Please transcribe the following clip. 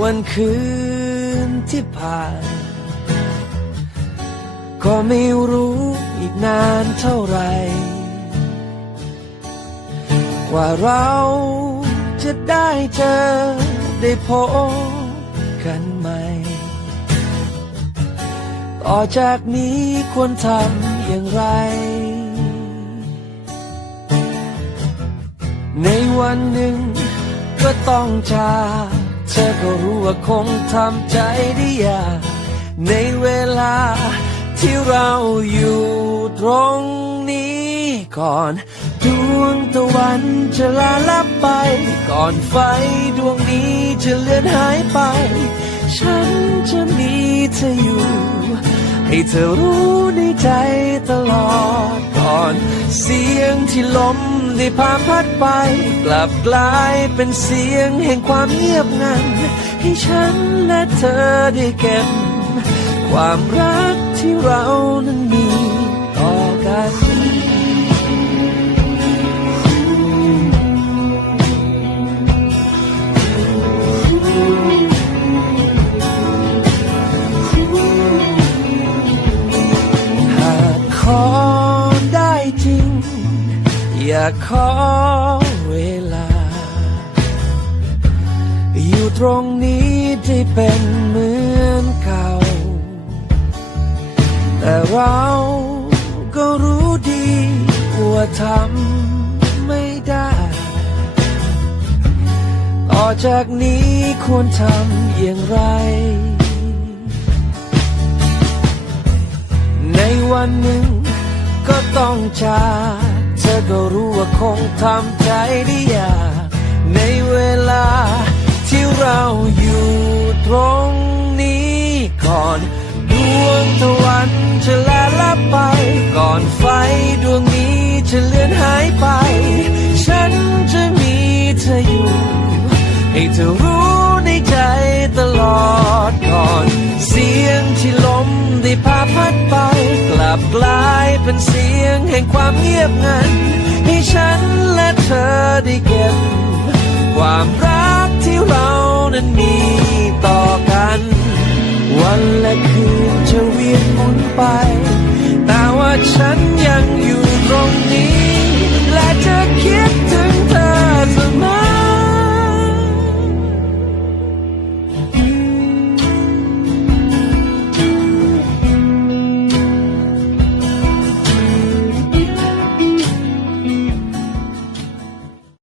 วันคืนที่ผ่าน ก็ไม่รู้อีกนานเท่าไหร่กว่าเราจะได้เจอได้พบกันใหม่ต่อจากนี้ควรทำอย่างไรในวันหนึ่งก็ต้องจากเธอก็รู้ว่าคงทำใจได้ยากในเวลาที่เราอยู่ตรงนี้ก่อนดวงตะวันจะลาลับไปก่อนไฟดวงนี้จะเลือนหายไปฉันจะมีเธออยู่ให้เธอรู้ในใจตลอดก่อนเสียงที่ลมได้พาพัดไปกลับกลายเป็นเสียงแห่งความเงียบงันให้ฉันและเธอได้เก็บความรักที่เรานั้นมีต่อกันหากขอได้จริงอยากขอเวลาอยู่ตรงนี้ได้เป็นเหมือนเก่าแต่เราก็รู้ดีว่าทำไม่ได้ต่อจากนี้ควรทำอย่างไรในวันหนึ่งก็ต้องจากเธอก็รู้ว่าคงทำใจได้ยากในเวลาที่เราอยู่ตรงนี้ก่อนดวงตะวันจะลาลับไปก่อนไฟดวงนี้จะเลือนหายไปฉันจะมีเธออยู่ให้เธอรู้ในใจตลอดก่อนเสียงที่ลมได้พาพัดไปกลับกลายเป็นเสียงแห่งความเงียบงันให้ฉันและเธอได้เก็บความรักที่เรานั้นมีต่อกันวันและคืนจะเวียนหมุนไป